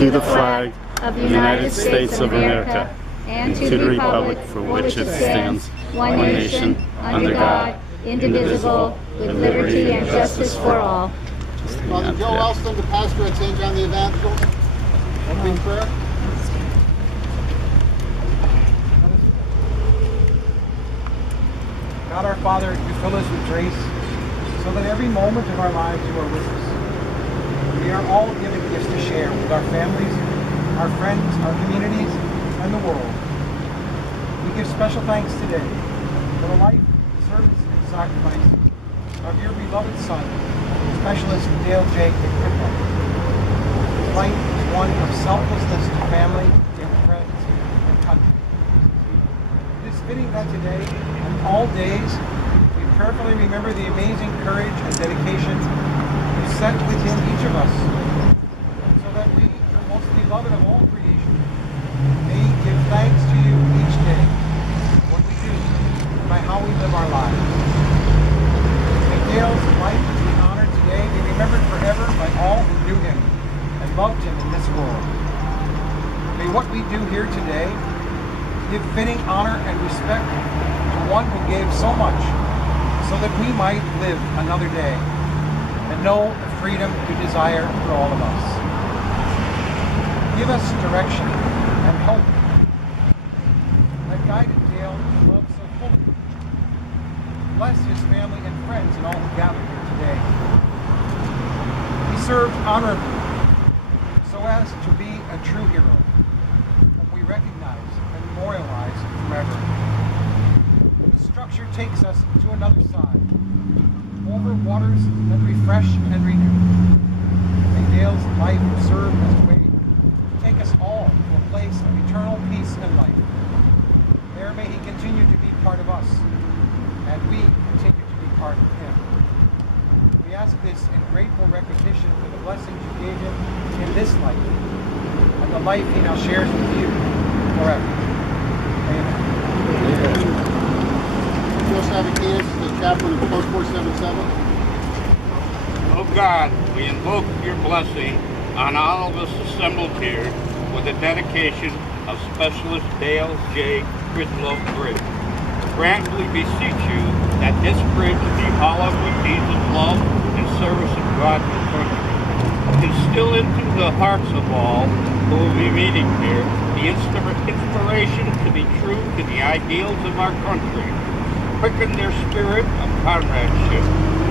to the flag of the United States of America, and to the republic for which it stands, one nation, under God, indivisible, with liberty and justice for all. Father Joe Elston, the pastor at St. John the Evangelist. Opening prayer. God our Father, you fill us with grace, so that every moment of our lives you are with us. We are all given gifts to share with our families, our friends, our communities, and the world. We give special thanks today for the life, service, and sacrifice of your beloved son, Specialist Dale J. Kridlo. His life is one of selflessness to family, to friends, and country. It is fitting that today, and all days, we prayerfully remember the amazing courage and dedication you set within each of us, so that we, the most beloved of all creation, may give thanks to you each day for what we do, by how we live our lives. May Dale's life be honored today, be remembered forever by all who knew him and loved him in this world. May what we do here today give fitting honor and respect to one who gave so much, so that we might live another day and know the freedom you desire for all of us. Give us direction and hope that guided Dale to love so fully. Bless his family and friends and all who gather here today. He served honorably so as to be a true hero, whom we recognize and memorialize forever. The structure takes us to another side, over waters that refresh and renew. May Dale's life serve as a way to take us all to a place of eternal peace and life. There may he continue to be part of us, and we continue to be part of him. We ask this in grateful recognition for the blessings you gave him in this life, and the life he now shares with you forever. Amen. The chaplain of Post 477. Oh God, we invoke your blessing on all of us assembled here with the dedication of Specialist Dale J. Kridlo Bridge. Grant, we beseech you, that this bridge be hollowed with deeds of love and service of God and country. Instill into the hearts of all who will be meeting here the inspiration to be true to the ideals of our country. Quicken their spirit of comradeship.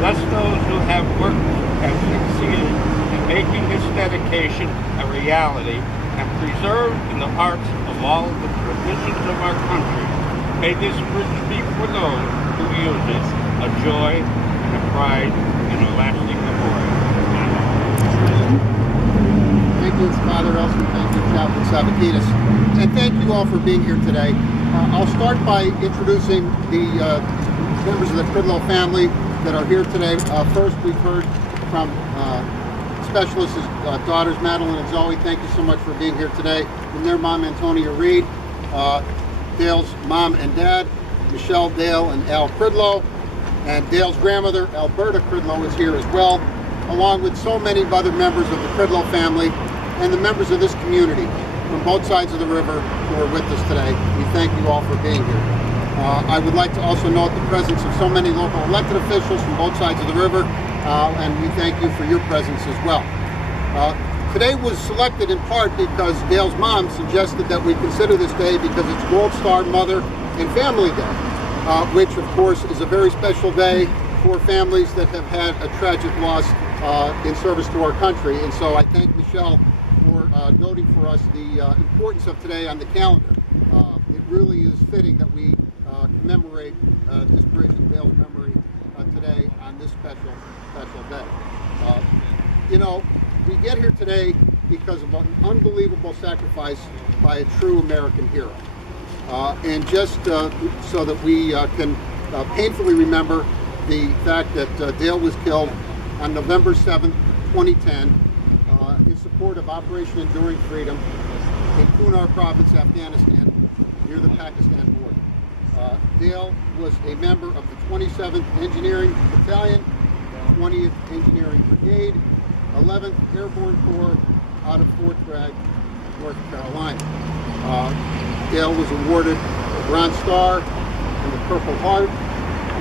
Bless those who have worked and succeeded in making this dedication a reality, and preserve in the hearts of all the traditions of our country. May this bridge be for those who use it a joy and a pride and a lasting memorial. Thank you, Father Elston. Thank you, Chaplain Sabakitis. And thank you all for being here today. I'll start by introducing the members of the Kridlo family that are here today. First, we've heard from Specialist's daughters, Madeline and Zoe. Thank you so much for being here today. And their mom, Antonia Reed. Dale's mom and dad, Michelle, Dale, and Al Kridlo. And Dale's grandmother, Alberta Kridlo, is here as well, along with so many other members of the Kridlo family and the members of this community from both sides of the river who are with us today. We thank you all for being here. I would like to also note the presence of so many local elected officials from both sides of the river, and we thank you for your presence as well. Today was selected in part because Dale's mom suggested that we consider this day because it's Gold Star Mother and Family Day, which of course is a very special day for families that have had a tragic loss in service to our country. And so I thank Michelle for noting for us the importance of today on the calendar. It really is fitting that we commemorate this bridge in Dale's memory today on this special day. You know, we get here today because of an unbelievable sacrifice by a true American hero. And just so that we can painfully remember the fact that Dale was killed on November 7th, 2010, in support of Operation Enduring Freedom in Kunar Province, Afghanistan, near the Pakistan border. Dale was a member of the 27th Engineering Battalion, 20th Engineering Brigade, 11th Airborne Corps, out of Fort Bragg, North Carolina. Dale was awarded the Bronze Star and the Purple Heart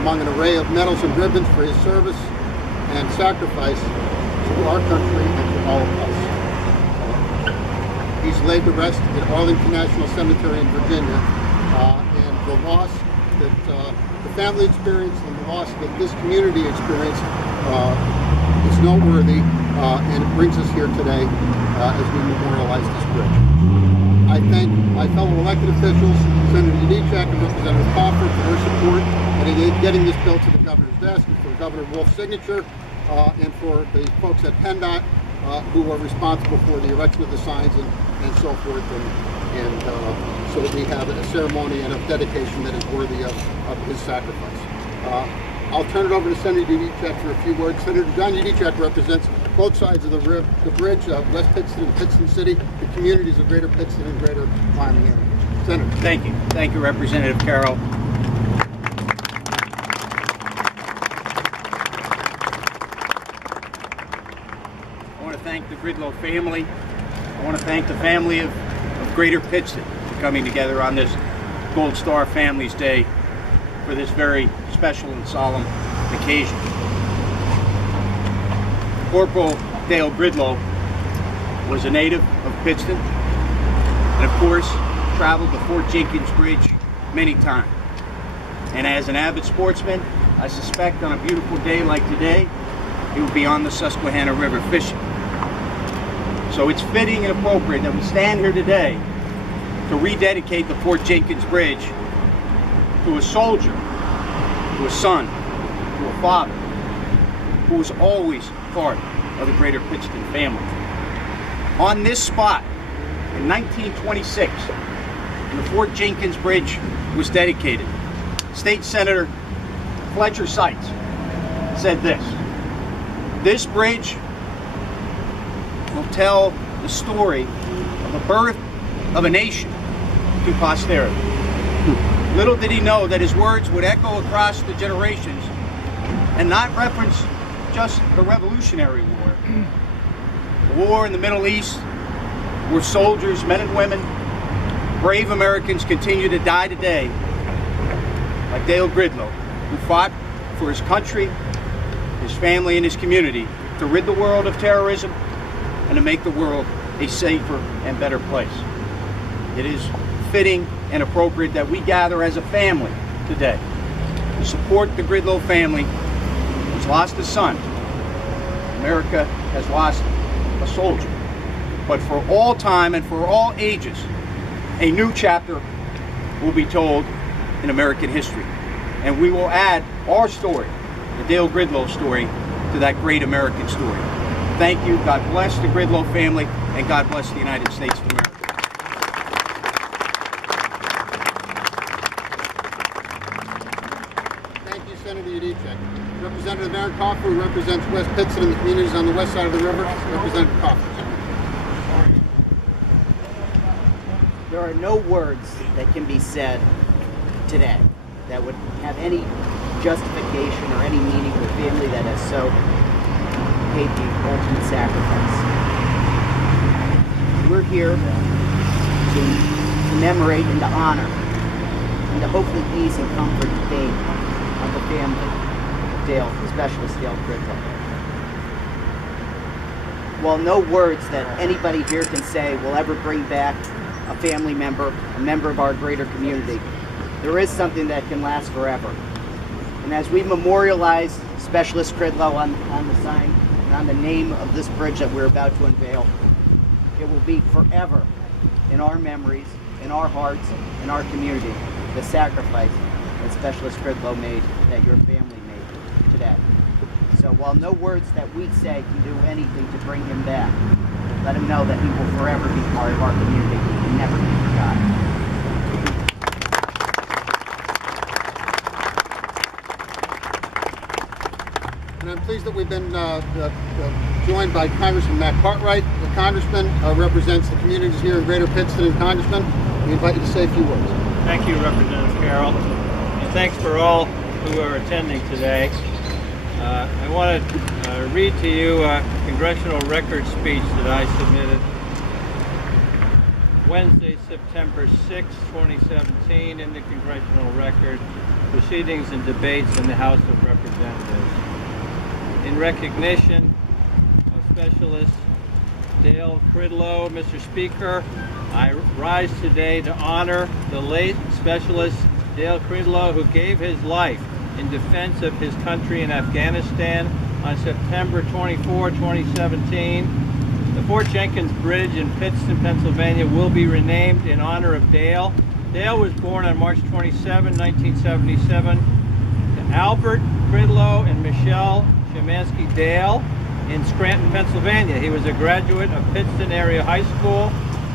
among an array of medals and ribbons for his service and sacrifice to our country and to all of us. He's laid to rest at Arlington National Cemetery in Virginia, and the loss that the family experienced and the loss that this community experienced is noteworthy, and it brings us here today as we memorialize this bridge. I thank my fellow elected officials, Senator Udichak and Representative Crawford, for their support in getting this bill to the governor's desk, and for Governor Wolf's signature, and for the folks at PennDOT who are responsible for the erection of the signs and so forth, and so that we have a ceremony and a dedication that is worthy of his sacrifice. I'll turn it over to Senator Udichak for a few words. Senator John Udichak represents both sides of the bridge, West Pittston and Pittston City, the communities of Greater Pittston and Greater Wyoming area. Senator. Thank you. Thank you, Representative Carroll. I want to thank the Kridlo family. I want to thank the family of Greater Pittston for coming together on this Gold Star Families Day for this very special and solemn occasion. Corporal Dale Kridlo was a native of Pittston and of course traveled the Fort Jenkins Bridge many times. And as an avid sportsman, I suspect on a beautiful day like today, he will be on the Susquehanna River fishing. So it's fitting and appropriate that we stand here today to rededicate the Fort Jenkins Bridge to a soldier, to a son, to a father, who was always part of the Greater Pittston family. On this spot, in 1926, when the Fort Jenkins Bridge was dedicated, State Senator Fletcher Seitz said this bridge will tell the story of the birth of a nation to posterity. Little did he know that his words would echo across the generations and not reference just the Revolutionary War. The war in the Middle East, where soldiers, men and women, brave Americans continue to die today, like Dale Kridlo, who fought for his country, his family, and his community to rid the world of terrorism and to make the world a safer and better place. It is fitting and appropriate that we gather as a family today to support the Kridlo family who's lost a son. America has lost a soldier. But for all time and for all ages, a new chapter will be told in American history. And we will add our story, the Dale Kridlo story, to that great American story. Thank you. God bless the Kridlo family, and God bless the United States of America. Thank you, Senator Udichak. Representative Aaron Crawford, who represents West Pittston and the communities on the west side of the river. Representative Crawford. There are no words that can be said today that would have any justification or any meaning for the family that has so paid the ultimate sacrifice. We're here to commemorate and to honor and to hopefully ease and comfort the pain of the family of Dale, especially Dale Kridlo. While no words that anybody here can say will ever bring back a family member, a member of our greater community, there is something that can last forever. And as we memorialize Specialist Kridlo on the sign and on the name of this bridge that we're about to unveil, it will be forever in our memories, in our hearts, in our community, the sacrifice that Specialist Kridlo made, that your family made today. So while no words that we say can do anything to bring him back, let him know that he will forever be part of our community and never be forgotten. And I'm pleased that we've been joined by Congressman Matt Cartwright. The Congressman represents the communities here in Greater Pittston. And Congressman, we invite you to say a few words. Thank you, Representative Carroll, and thanks for all who are attending today. I want to read to you a congressional record speech that I submitted Wednesday, September 6, 2017, in the Congressional Record, proceedings and debates in the House of Representatives. In recognition of Specialist Dale Kridlo, Mr. Speaker, I rise today to honor the late Specialist Dale Kridlo, who gave his life in defense of his country in Afghanistan on September 24, 2017. The Fort Jenkins Bridge in Pittston, Pennsylvania will be renamed in honor of Dale. Dale was born on March 27, 1977 to Albert Kridlo and Michelle Shemansky Dale in Scranton, Pennsylvania. He was a graduate of Pittston Area High School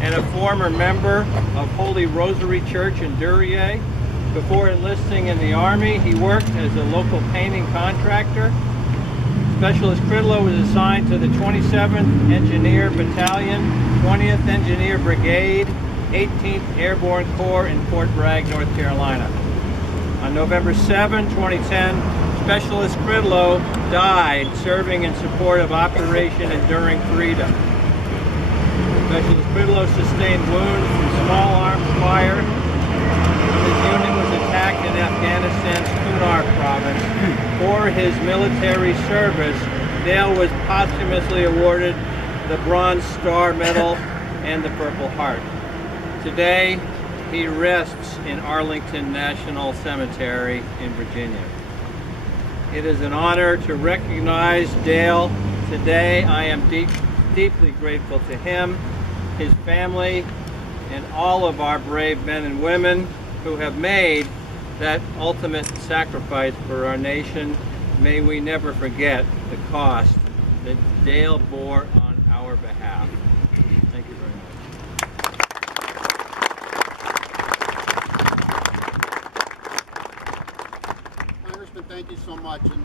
and a former member of Holy Rosary Church in Duryea. Before enlisting in the Army, he worked as a local painting contractor. Specialist Kridlo was assigned to the 27th Engineer Battalion, 20th Engineer Brigade, 18th Airborne Corps in Fort Bragg, North Carolina. On November 7, 2010, Specialist Kridlo died serving in support of Operation Enduring Freedom. Specialist Kridlo sustained wounds from small arms fire. His unit was attacked in Afghanistan's Kunar Province. For his military service, Dale was posthumously awarded the Bronze Star Medal and the Purple Heart. Today, he rests in Arlington National Cemetery in Virginia. It is an honor to recognize Dale today. I am deeply grateful to him, his family, and all of our brave men and women who have made that ultimate sacrifice for our nation. May we never forget the cost that Dale bore on our behalf. Thank you very much. Congressman, thank you so much. And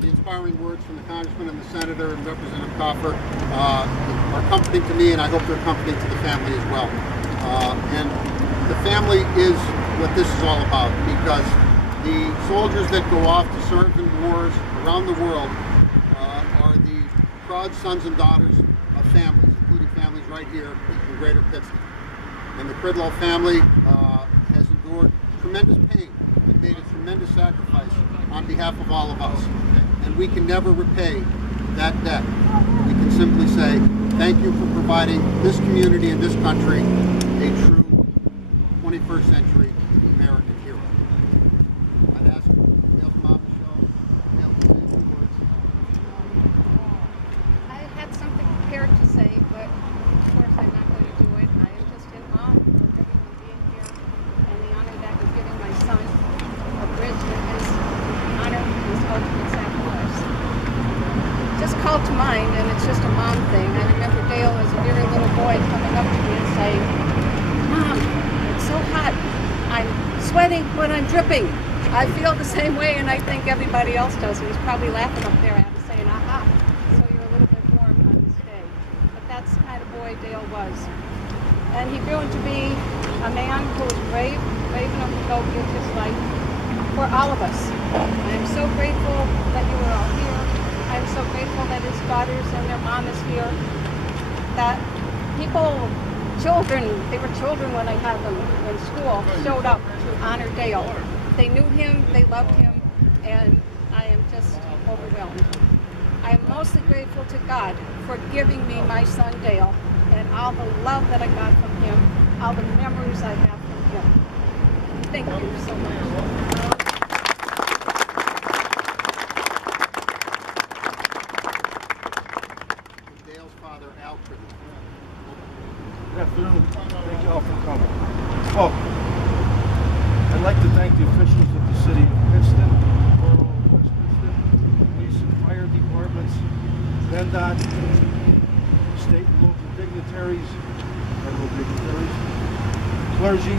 the inspiring words from the Congressman and the Senator and Representative Coffer are comforting to me, and I hope they're comforting to the family as well. And the family is what this is all about, because the soldiers that go off to serve in wars around the world are the proud sons and daughters of families, including families right here in Greater Pittston. And the Kridlo family has endured tremendous pain and made a tremendous sacrifice on behalf of all of us. And we can never repay that debt. We can simply say, thank you for providing this community and this country a true 21st century American hero. I'd ask Dale's mom, Michelle, Dale, to say a few words. I had something prepared to say, but of course I'm not going to do it. I am just in awe of everyone being here and the honor that was giving my son a bridge in his honor of his ultimate sacrifice. Just called to mind, and it's just a mom thing. I remember Dale as a very little boy coming up to me and saying, "Mom, it's so hot. I'm sweating when I'm dripping." I feel the same way, and I think everybody else does. He was probably laughing up there at me saying, "Aha, so you're a little bit warm on this day." But that's the kind of boy Dale was. And he grew into be a man who was brave enough to go give his life for all of us. I'm so grateful that you were all here. I'm so grateful that his daughters and their mom is here. That children, they were children when I had them in school, showed up to honor Dale. They knew him, they loved him, and I am just overwhelmed. I'm mostly grateful to God for giving me my son Dale and all the love that I got from him, all the memories I have from him. Thank you so much. Dale's father, Al Kridlo. Good afternoon. Thank you all for coming. Well, I'd like to thank the officials of the city of Pittston, Borough of West Pittston, police and fire departments, PennDOT, state and local dignitaries, federal dignitaries, clergy,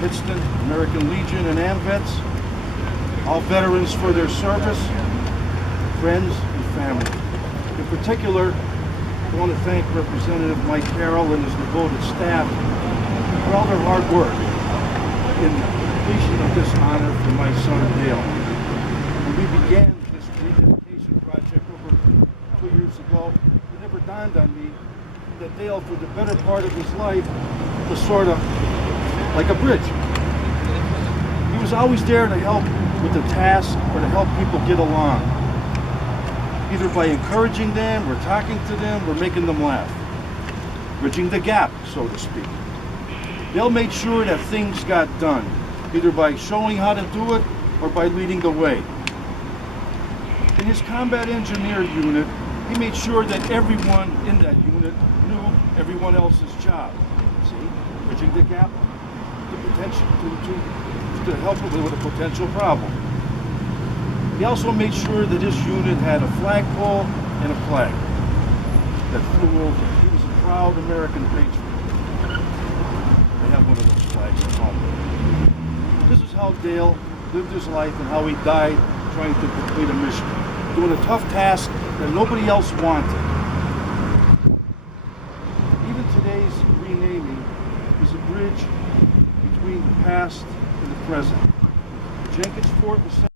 Pittston, American Legion, and AMVETS, all veterans for their service, friends, and family. In particular, I want to thank Representative Mike Carroll and his devoted staff for all their hard work in the completion of this honor for my son Dale. When we began this rededication project over 2 years ago, it never dawned on me that Dale, for the better part of his life, was sort of like a bridge. He was always there to help with the task or to help people get along, either by encouraging them or talking to them or making them laugh, bridging the gap, so to speak. Dale made sure that things got done, either by showing how to do it or by leading the way. In his combat engineer unit, he made sure that everyone in that unit knew everyone else's job. See, bridging the gap, the potential to help with a potential problem. He also made sure that his unit had a flagpole and a flag that flew over. He was a proud American patriot. I have one of those flags at home. This is how Dale lived his life and how he died trying to complete a mission, doing a tough task that nobody else wanted. Even today's renaming is a bridge between the past and the present. Jenkins Fort was set